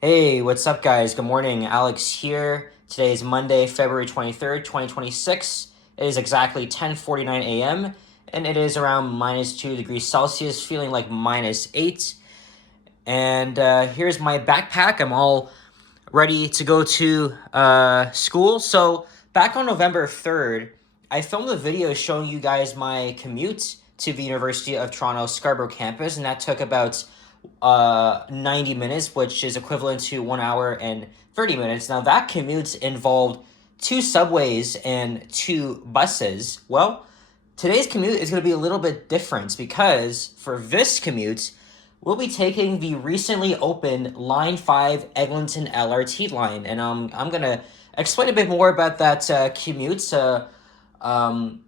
Hey, what's up, guys? Good morning. Alex here. Today is Monday, February 23rd, 2026. It is exactly 10:49 a.m., and it is around -2 degrees Celsius, feeling like -8. And here's my backpack. I'm all ready to go to school. So, back on November 3rd, I filmed a video showing you guys my commute to the University of Toronto Scarborough campus, and that took about 90 minutes, which is equivalent to 1 hour and 30 minutes. Now, that commute involved two subways and two buses. Well, today's commute is going to be a little bit different because for this commute, we'll be taking the recently opened Line 5 Eglinton LRT line. And I'm going to explain a bit more about that commute um,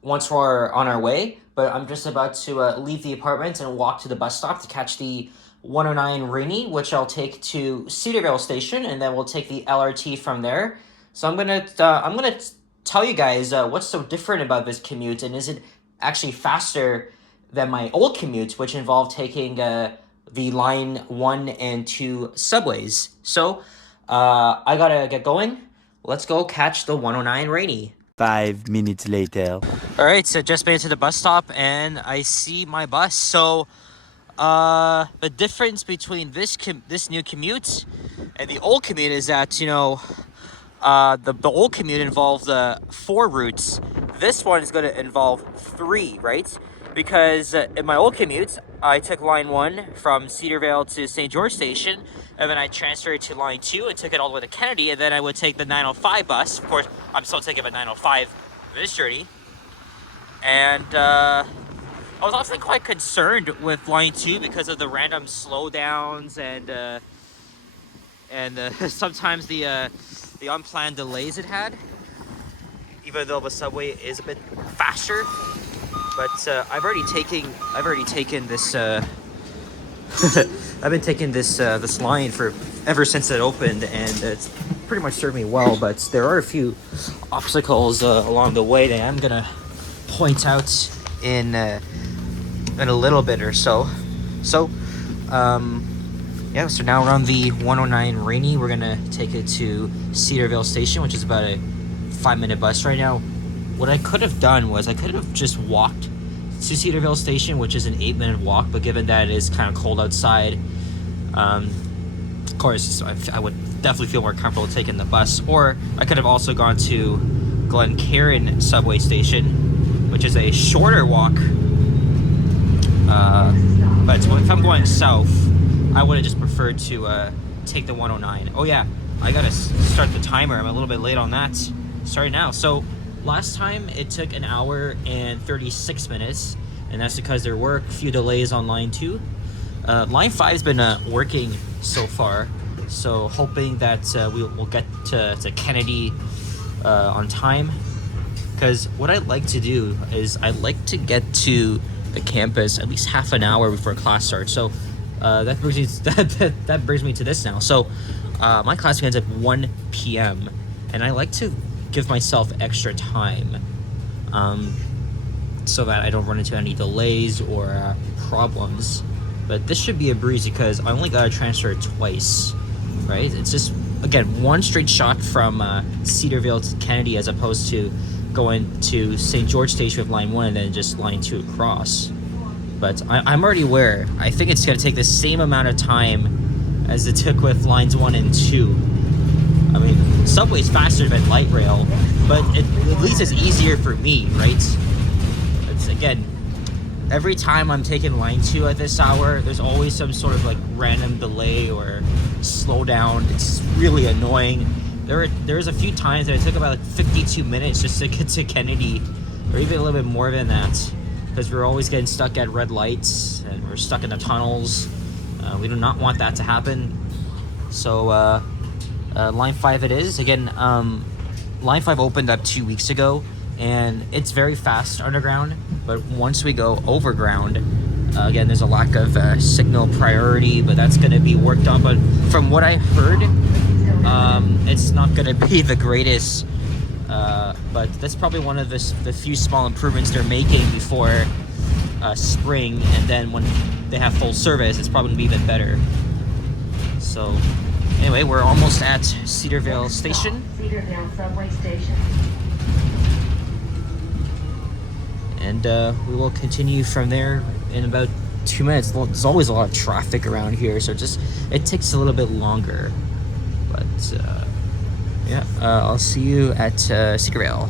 once we're on our way. But I'm just about to leave the apartment and walk to the bus stop to catch the 109 Rainy, which I'll take to Cedarvale Station, and then we'll take the LRT from there. So I'm gonna tell you guys what's so different about this commute, and is it actually faster than my old commute, which involved taking the line 1 and 2 subways. So I gotta get going. Let's go catch the 109 Rainy. 5 minutes later. All right, so just made it to the bus stop, and I see my bus. So the difference between this new commute and the old commute is that the old commute involved 4 routes. This one is going to involve 3, right? Because in my old commute, I took line 1 from Cedarvale to St. George Station, and then I transferred to line 2 and took it all the way to Kennedy, and then I would take the 905 bus. Of course, I'm still taking the 905 for this journey. And I was also quite concerned with line 2 because of the random slowdowns and sometimes the unplanned delays it had. Even though the subway is a bit faster, but I've already taken this. I've been taking this line for ever since it opened, and it's pretty much served me well. But there are a few obstacles along the way that I'm gonna point out in a little bit or so. So, yeah. So now we're on the 109 Rainy. We're gonna take it to Cedarvale Station, which is about a 5-minute bus right now. What I could have done was I could have just walked to Cedarvale Station, which is an 8-minute walk, but given that it is kind of cold outside, of course, I would definitely feel more comfortable taking the bus. Or I could have also gone to Glencairn subway station, which is a shorter walk. But if I'm going south, I would have just preferred to take the 109. Oh yeah, I gotta start the timer. I'm a little bit late on that. Sorry now. So last time it took 1 hour and 36 minutes, and that's because there were a few delays on line 2. Line 5's been working so far, so hoping that we'll get to Kennedy on time. Because what I'd like to do is I'd like to get to the campus at least half an hour before class starts. So that brings me to this now. So my class begins at 1 p.m. and I like to give myself extra time so that I don't run into any delays or problems. But this should be a breeze because I only got to transfer twice, right? It's just, again, one straight shot from Cedarvale to Kennedy as opposed to going to St. George Station with line 1 and then just line 2 across. But I'm already aware. I think it's going to take the same amount of time as it took with lines 1 and 2. I mean, subway's faster than light rail, but at least it's easier for me, right? It's, again, every time I'm taking line 2 at this hour, there's always some sort of like random delay or slowdown. It's really annoying. There's a few times that it took about like 52 minutes just to get to Kennedy, or even a little bit more than that, because we're always getting stuck at red lights and we're stuck in the tunnels. We do not want that to happen. So line 5 it is. Again, line 5 opened up 2 weeks ago, and it's very fast underground, but once we go overground, again, there's a lack of signal priority, but that's going to be worked on. But from what I heard, it's not going to be the greatest, but that's probably one of the few small improvements they're making before spring, and then when they have full service, it's probably going to be even better. So anyway, we're almost at Cedarvale Station. Cedarvale subway station. And we will continue from there in about 2 minutes. There's always a lot of traffic around here, so it takes a little bit longer. But yeah, I'll see you at Cedarvale.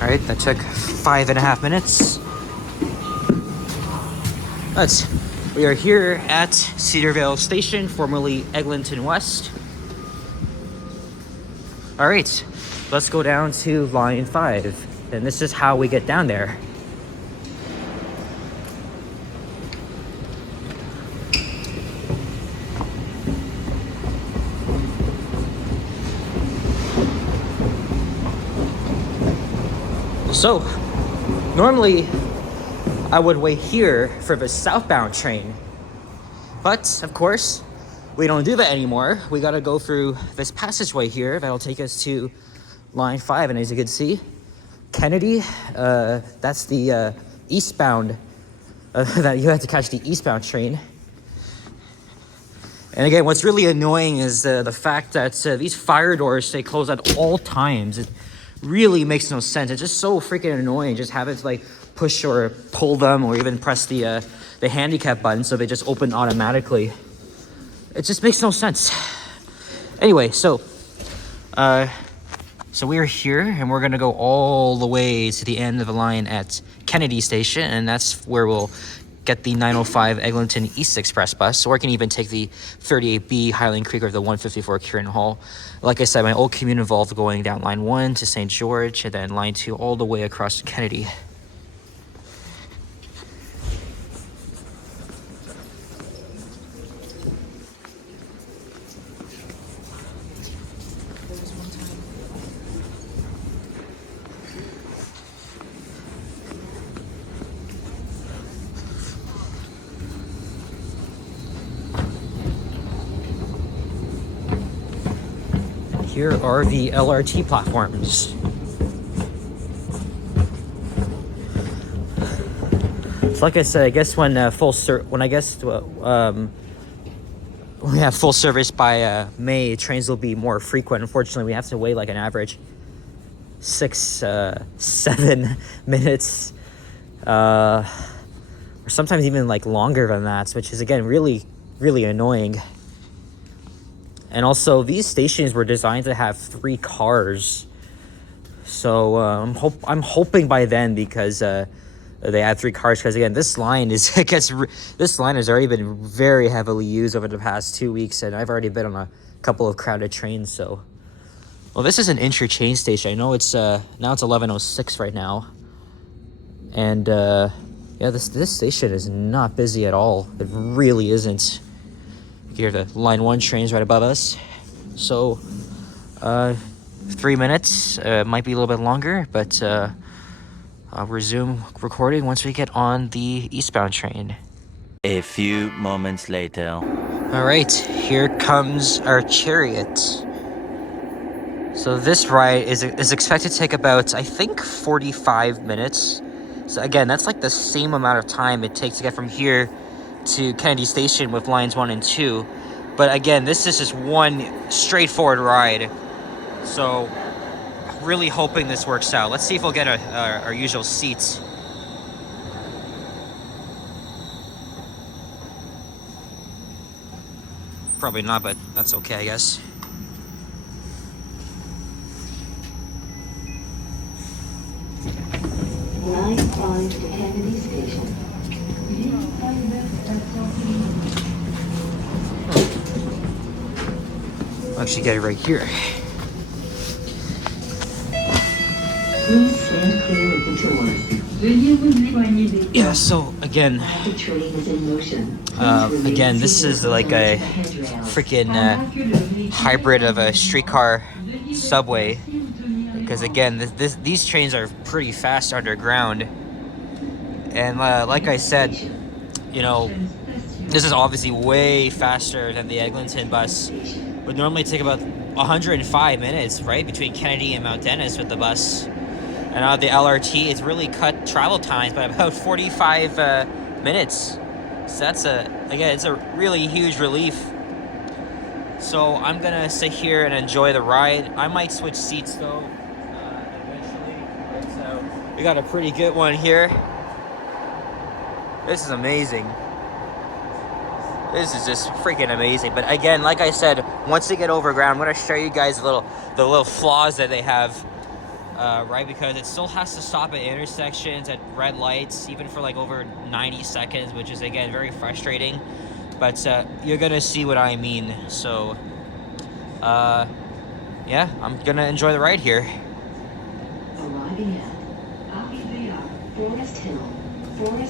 All right, that took 5.5 minutes. We are here at Cedarvale Station, formerly Eglinton West. All right, let's go down to line 5, and this is how we get down there. So, normally I would wait here for the southbound train, but of course we don't do that anymore. We gotta go through this passageway here that'll take us to line 5, and as you can see, Kennedy, that's the eastbound, that you have to catch the eastbound train. And again, what's really annoying is the fact that these fire doors stay closed at all times. It really makes no sense. It's just so freaking annoying just having to like push or pull them, or even press the handicap button so they just open automatically. It just makes no sense. Anyway, so we're here, and we're gonna go all the way to the end of the line at Kennedy Station, and that's where we'll get the 905 Eglinton East Express bus, or I can even take the 38B Highland Creek or the 154 Kieran Hall. Like I said, my old commute involved going down line 1 to St. George, and then line 2 all the way across to Kennedy. Here are the LRT platforms. So like I said, I guess when we have full service by May, trains will be more frequent. Unfortunately, we have to wait like an average 6-7 minutes, or sometimes even like longer than that, which is again really annoying. And also, these stations were designed to have 3 cars. So I'm hoping by then, because they add 3 cars. Because again, this line has already been very heavily used over the past 2 weeks, and I've already been on a couple of crowded trains. So, well, this is an interchange station. I know it's now it's 11:06 right now, and yeah, this station is not busy at all. It really isn't. Here, the line 1 train's right above us. So, 3 minutes, might be a little bit longer, but I'll resume recording once we get on the eastbound train. A few moments later. All right, here comes our chariot. So this ride is expected to take about, I think, 45 minutes. So again, that's like the same amount of time it takes to get from here to Kennedy Station with lines 1 and 2. But again, this is just one straightforward ride. So really hoping this works out. Let's see if we'll get our usual seats. Probably not, but that's okay, I guess. Line 5 to Kennedy Station. I'll actually get it right here. Please stand clear of the doors. Yeah, so again, The train is in motion. again, this is like a freaking hybrid of a streetcar subway. because again, these trains are pretty fast underground, and like I said, you know, this is obviously way faster than the Eglinton bus. Would normally take about 105 minutes, right, between Kennedy and Mount Dennis with the bus. And the LRT, it's really cut travel times by about 45 minutes. So that's again, it's a really huge relief. So I'm gonna sit here and enjoy the ride. I might switch seats though, eventually. So we got a pretty good one here. This is amazing. This is just freaking amazing. But again, like I said, once they get overground, I'm gonna show you guys the little flaws that they have. Right, because it still has to stop at intersections, at red lights, even for like over 90 seconds, which is again very frustrating. But you're gonna see what I mean. So, yeah, I'm gonna enjoy the ride here. Arriving at Forest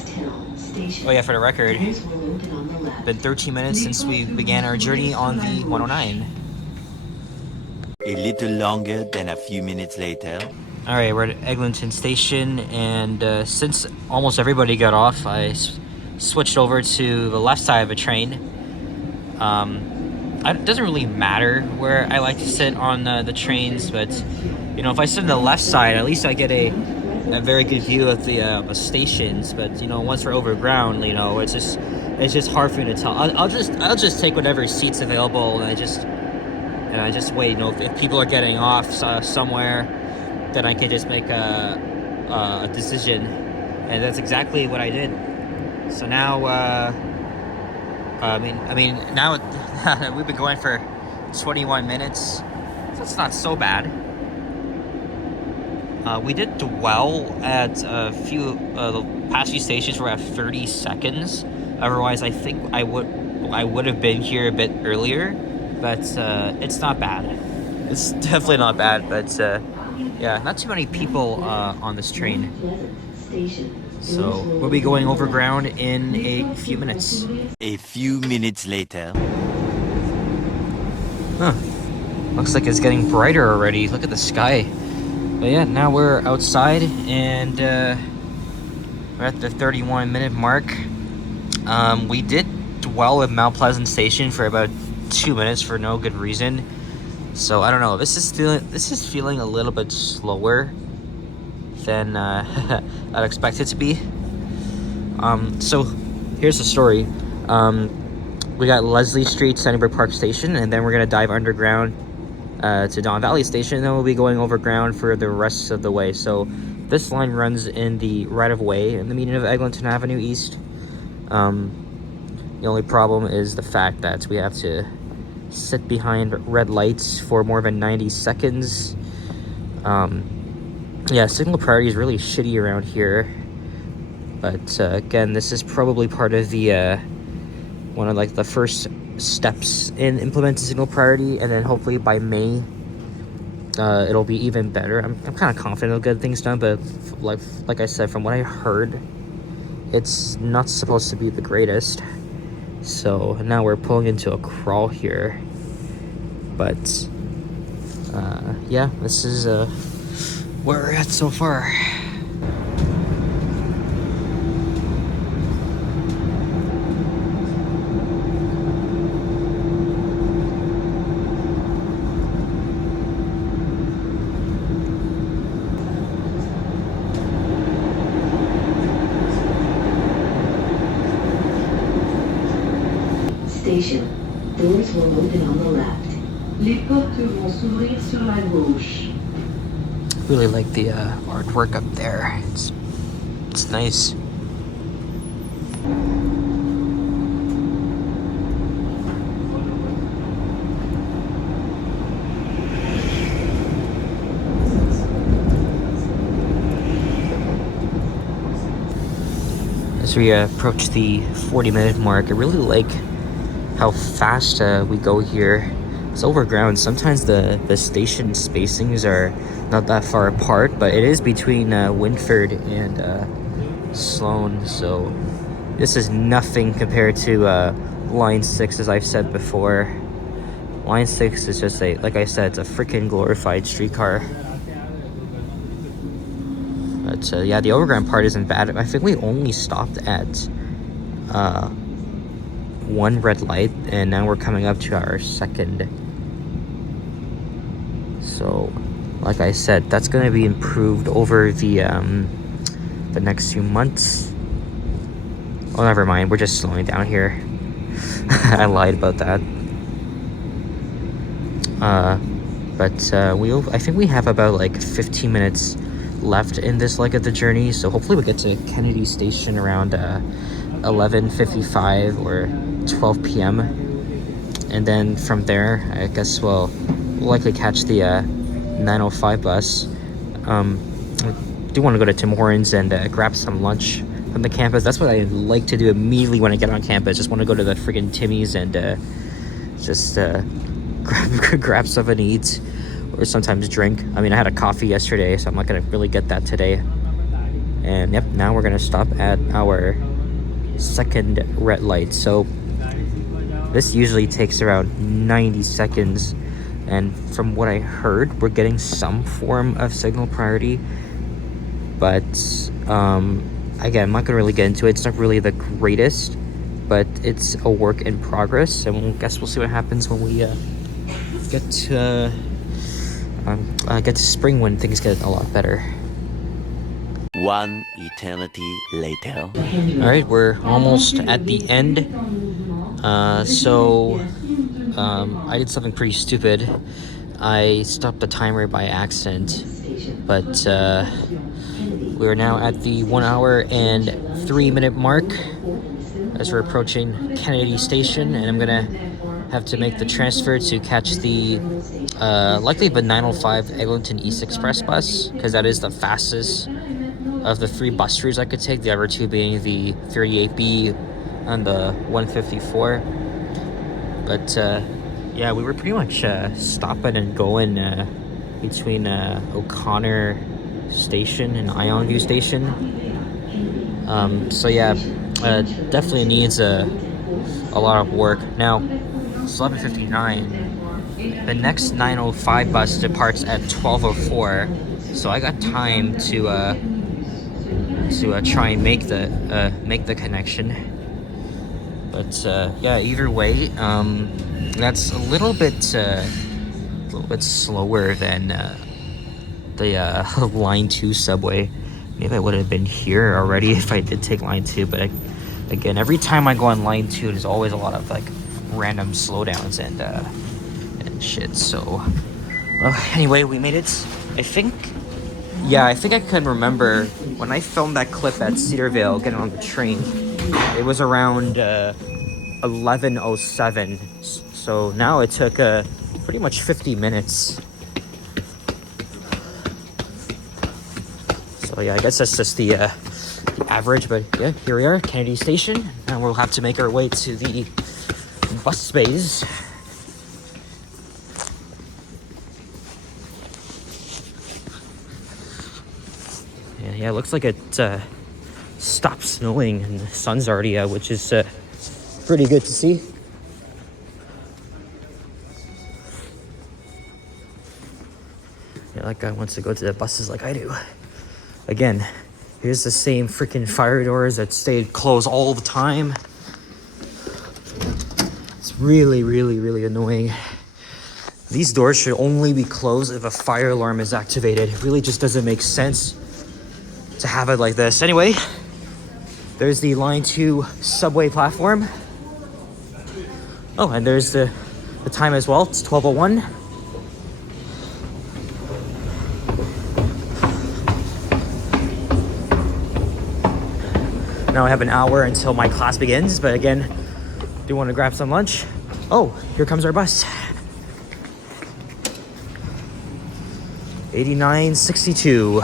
Hill Station. Oh yeah, for the record, Doors will open on the left. it's been 13 minutes since we began our journey on the 109. A little longer than a few minutes later. All right, we're at Eglinton Station, and since almost everybody got off, I switched over to the left side of a train. It doesn't really matter where I like to sit on the trains, but you know, if I sit on the left side, at least I get a very good view of the stations. But you know, once we're overground, you know, it's just hard for me to tell. I'll just take whatever seat's available, and I just wait. You know, if people are getting off somewhere, then I can just make a decision, and that's exactly what I did. So now, I mean, now we've been going for 21 minutes, so it's not so bad. We did dwell at a few the past few stations were at 30 seconds. Otherwise, I think I would have been here a bit earlier, but it's not bad. It's definitely not bad, but yeah, not too many people on this train. So we'll be going overground in a few minutes. A few minutes later. Huh. Looks like it's getting brighter already. Look at the sky. But yeah, now we're outside, and we're at the 31-minute mark. We did dwell at Mount Pleasant Station for about 2 minutes for no good reason. So I don't know. This is feeling a little bit slower than I'd expect it to be. So here's the story. We got Leslie Street, Sunnybrook Park Station, and then we're gonna dive underground to Don Valley Station, and then we'll be going overground for the rest of the way. So this line runs in the right-of-way in the median of Eglinton Avenue East. The only problem is the fact that we have to sit behind red lights for more than 90 seconds. Yeah, signal priority is really shitty around here. But again, this is probably part of the one of like the first steps in implementing signal priority, and then hopefully by May it'll be even better. I'm kind of confident it'll get things done, but like I said, from what I heard, it's not supposed to be the greatest. So now we're pulling into a crawl here, but yeah, this is where we're at so far. Station. Doors will open on the left. Les portes vont s'ouvrir sur la gauche. Really like the artwork up there. It's nice. As we approach the 40-minute mark, I really like how fast we go here. It's overground. Sometimes the station spacings are not that far apart, but it is between Winford and Sloan, so this is nothing compared to Line 6, as I've said before. Line 6 is just like I said, it's a freaking glorified streetcar. But yeah, the overground part isn't bad. I think we only stopped at one red light, and now we're coming up to our second. So, like I said, that's gonna be improved over the next few months. Oh, never mind. We're just slowing down here. I lied about that. I think we have about like 15 minutes left in this leg of the journey. So hopefully we get to Kennedy Station around 11:55 or 12 p.m. And then from there, I guess we'll likely catch the 9:05 bus. I do want to go to Tim Hortons and grab some lunch from the campus. That's what I like to do immediately when I get on campus. Just want to go to the friggin' Timmy's and just grab something to eat, or sometimes drink. I mean, I had a coffee yesterday, so I'm not gonna really get that today. And yep, now we're gonna stop at our second red light. So this usually takes around 90 seconds, and from what I heard, we're getting some form of signal priority, but again, I'm not gonna really get into it. It's not really the greatest, but it's a work in progress, and I guess we'll see what happens when we get to spring, when things get a lot better. One eternity later. All right, we're almost at the end. I did something pretty stupid. I stopped the timer by accident, but we are now at the 1 hour and 3 minute mark as we're approaching Kennedy Station, and I'm gonna have to make the transfer to catch the likely the 9:05 Eglinton East Express bus, because that is the fastest of the 3 bus routes I could take, the other 2 being the 38B and the 154. But yeah, we were pretty much stopping and going between O'Connor Station and Ionview Station. So yeah, definitely needs a lot of work. Now, it's 11:59. The next 9:05 bus departs at 12:04, so I got time to try and make the connection. But yeah, either way, that's a little bit slower than the Line 2 subway. Maybe I would have been here already if I did take Line 2, but again, every time I go on Line 2, there's always a lot of like random slowdowns and shit. So anyway, we made it. I think I can remember when I filmed that clip at Cedarvale getting on the train, it was around 11:07. So now it took pretty much 50 minutes. So yeah, I guess that's just the average, but yeah, here we are, Kennedy Station, and we'll have to make our way to the bus bays. Yeah, it looks like it stopped snowing and the sun's already out, which is pretty good to see. Yeah, that guy wants to go to the buses like I do. Again, here's the same freaking fire doors that stayed closed all the time. It's really, really, really annoying. These doors should only be closed if a fire alarm is activated. It really just doesn't make sense to have it like this. Anyway, there's the Line 2 subway platform. Oh, and there's the time as well. It's 12:01. Now I have an hour until my class begins, but again, do want to grab some lunch. Oh, here comes our bus. 8962.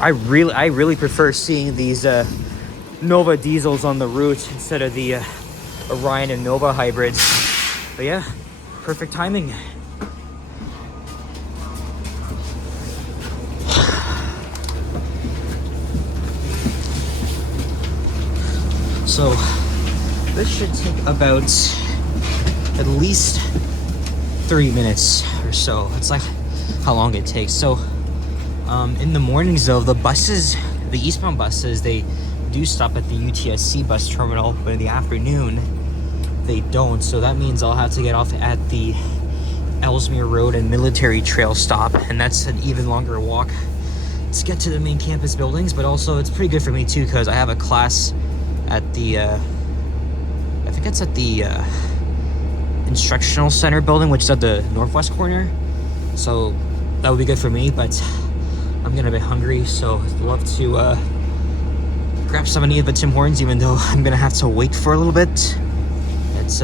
I really prefer seeing these Nova diesels on the route instead of the Orion and Nova hybrids. But yeah, perfect timing. So this should take about at least 30 minutes or so. It's like how long it takes. So In the mornings though, the eastbound buses, they do stop at the UTSC bus terminal, but in the afternoon they don't. So that means I'll have to get off at the Ellesmere Road and Military Trail stop, and that's an even longer walk to get to the main campus buildings. But also it's pretty good for me too, because I have a class at the I think it's at the instructional center building, which is at the northwest corner, so that would be good for me. But I'm gonna be hungry, so I'd love to grab some of the Tim Hortons, even though I'm gonna have to wait for a little bit. It's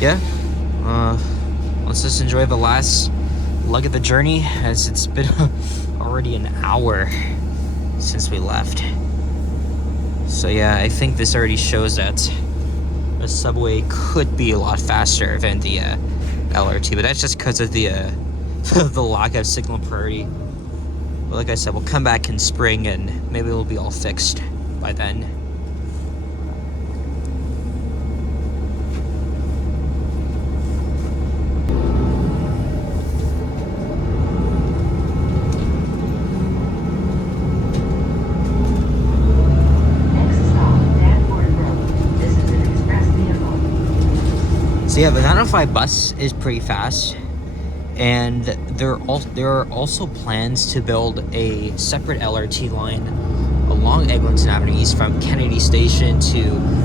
yeah, let's just enjoy the last leg of the journey, as it's been already an hour since we left. So yeah, I think this already shows that the subway could be a lot faster than the LRT, but that's just because of the the lack of signal priority. But like I said, we'll come back in spring and maybe it'll be all fixed by then. So yeah, the 905 bus is pretty fast, and there are also plans to build a separate LRT line along Eglinton Avenue East from Kennedy Station to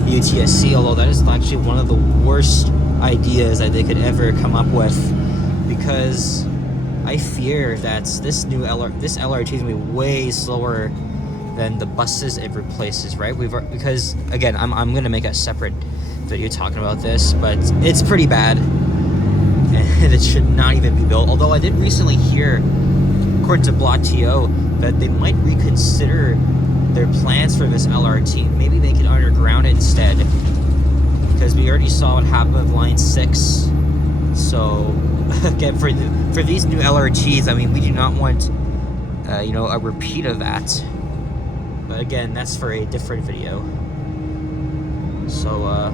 UTSC, although that is actually one of the worst ideas that they could ever come up with, because I fear that this LRT is going to be way slower than the buses it replaces, right? Because again, I'm going to make a separate video talking about this, but it's pretty bad and it should not even be built. Although I did recently hear, according to Block TO, that they might reconsider their plans for this LRT. Maybe make it underground instead, because we already saw what happened with Line 6. So again, for these new LRTs, I mean, we do not want a repeat of that. But again, that's for a different video. So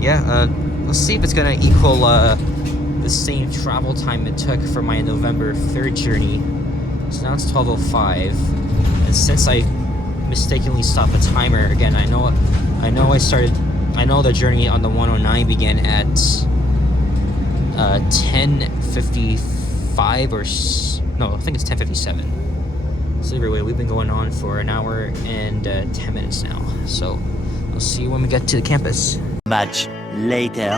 yeah, let's see if it's gonna equal the same travel time it took for my November 3rd journey. So now it's 12:05, and since I mistakenly stopped the timer again, I know the journey on the 109 began at 10:55 or no, I think it's 10:57. So either way, we've been going on for an hour and 10 minutes now. So we'll see you when we get to the campus. Much later.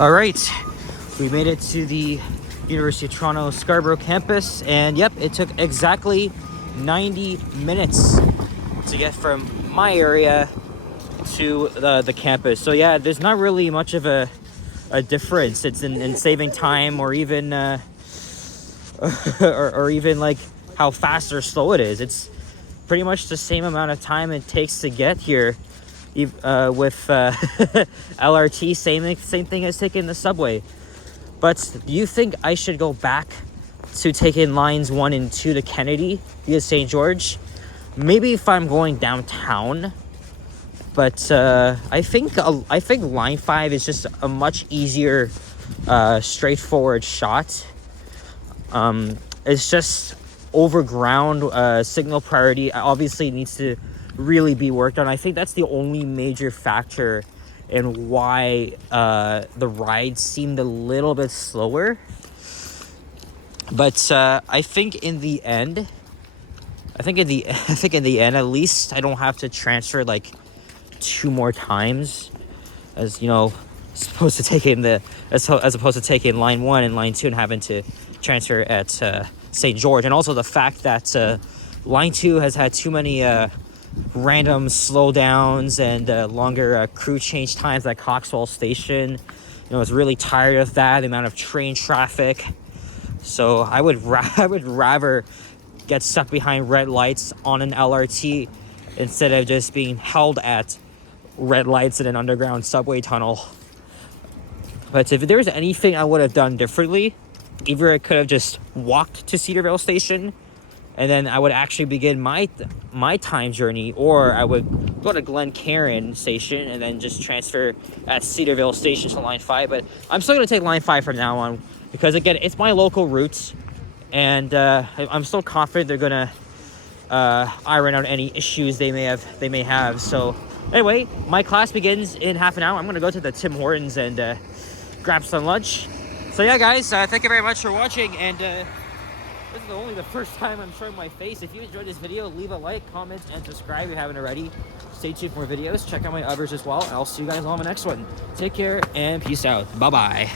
All right, we made it to the University of Toronto Scarborough campus, and yep, it took exactly 90 minutes to get from my area to the campus. So yeah, there's not really much of a difference. It's in saving time, or even or even like how fast or slow it is. It's pretty much the same amount of time it takes to get here. With LRT, same thing as taking the subway. But do you think I should go back to taking lines 1 and 2 to Kennedy via St. George? Maybe if I'm going downtown. But I think line 5 is just a much easier, straightforward shot. It's just overground. Signal priority obviously needs to really be worked on. I think that's the only major factor in why the ride seemed a little bit slower. But I think in the end, at least I don't have to transfer like 2 more times, as as opposed to taking line 1 and line 2 and having to transfer at St. George. And also the fact that line 2 has had too many random slowdowns and longer crew change times at Coxwell Station. I was really tired of that, the amount of train traffic. So I would rather get stuck behind red lights on an LRT instead of just being held at red lights in an underground subway tunnel. But if there was anything I would have done differently, either I could have just walked to Cedarville Station, and then I would actually begin my time journey, or I would go to Glencairn Station and then just transfer at Cedarville Station to Line 5. But I'm still going to take Line 5 from now on, because again, it's my local route, and I'm still confident they're going to iron out any issues they may have. So anyway, my class begins in half an hour. I'm going to go to the Tim Hortons and grab some lunch. So yeah, guys, thank you very much for watching, and this is only the first time I'm showing my face. If you enjoyed this video, leave a like, comment, and subscribe if you haven't already. Stay tuned for more videos. Check out my others as well, and I'll see you guys on the next one. Take care, and peace out. Bye-bye.